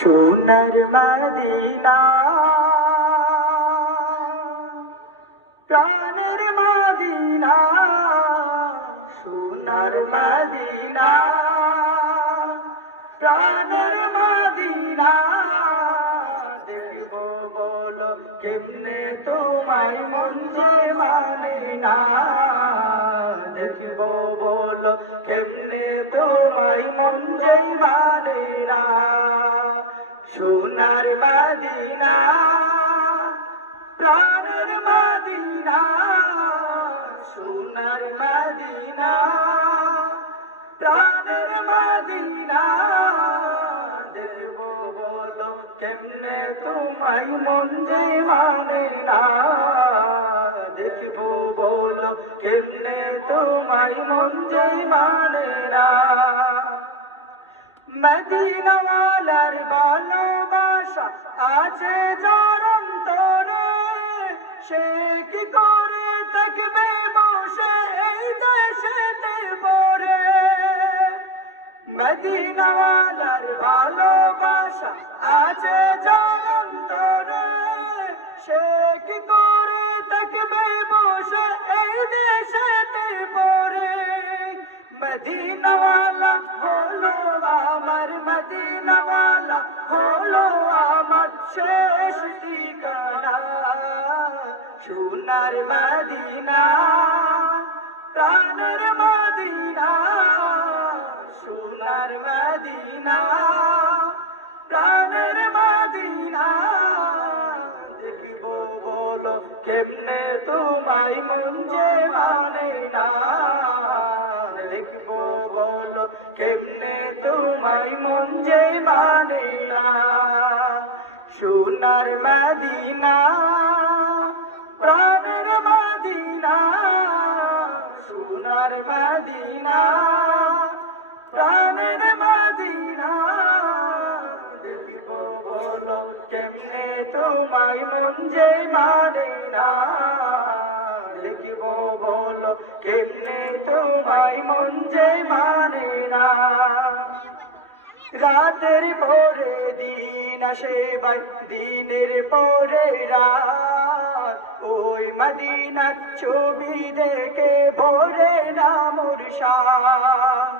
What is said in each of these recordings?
সোনার মদিনা প্রাণের মদিনা, সোনার মদিনা প্রাণের মদিনা। দেখব বলো কেমনে তোমায় মন যে মানে না, দেখব বলো কেমনে তোমায় মন যে মানে না। সোনার মদিনা প্রাণের মদিনা, সোনার মদিনা প্রাণের মদিনা। দেব বলো কেমনে তোমায় মন যে মানে না, দেখব বলো কেমনে তোমায় মন যে মানে না। মদিনাওয়ালার ভালোবাসা আছে যার অন্তরে, সে কি করে থাকবে বসে এই দেশেতে পড়ে। মদিনাওয়ালার ভালোবাসা আছে যার অন্তরে, সে কি করে থাকবে বসে এই দেশেতে পড়ে। মদিনাওয়ালা হলো আমার, মদিনাওয়ালা হলো আমার শেষ ঠিকানা। সোনার মদিনা প্রাণের মদিনা, সোনার মদিনা প্রাণের মদিনা। দেখব বলো কেমনে তোমায় মন যে মানে না, দেখব বলো কেমনে তোমায় মন যে মানে না। সোনার মদিনা প্রাণের মদিনা, সোনার মদিনা প্রাণের মদিনা। দেখব বলো কেমনে তোমায় মন যে মানে না, দেখব বলো কেমনে তোমায় মন যে মানে না। রাতের পরে দিন আসে ভাই, দিনের পরে রাত, ওই মদিনার ছবি দেখে ভোরে না মোর সাত।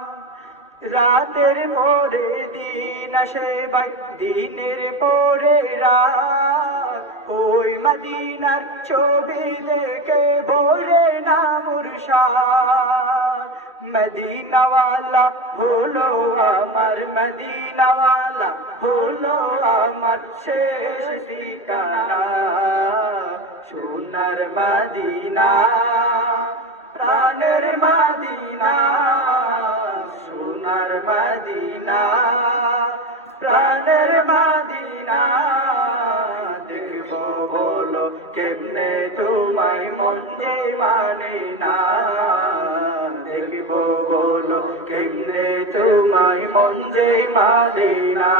রাতের পরে দিন আসে ভাই, দিনের পরে রাত, ওই মদিনার ছবি দেখে ভোরে না মোর সাত। মদিনাওয়ালা হলো আমার, মদিনাওয়ালা হলো আমার শেষ ঠিকানা। সোনার মদিনা প্রাণের মদিনা, সোনার মদিনা প্রাণের মদিনা। দেখব বলো কেমনে তোমায় মন যে মানে না, দেখব বলো কেমনে তোমায় মন যে মানে না।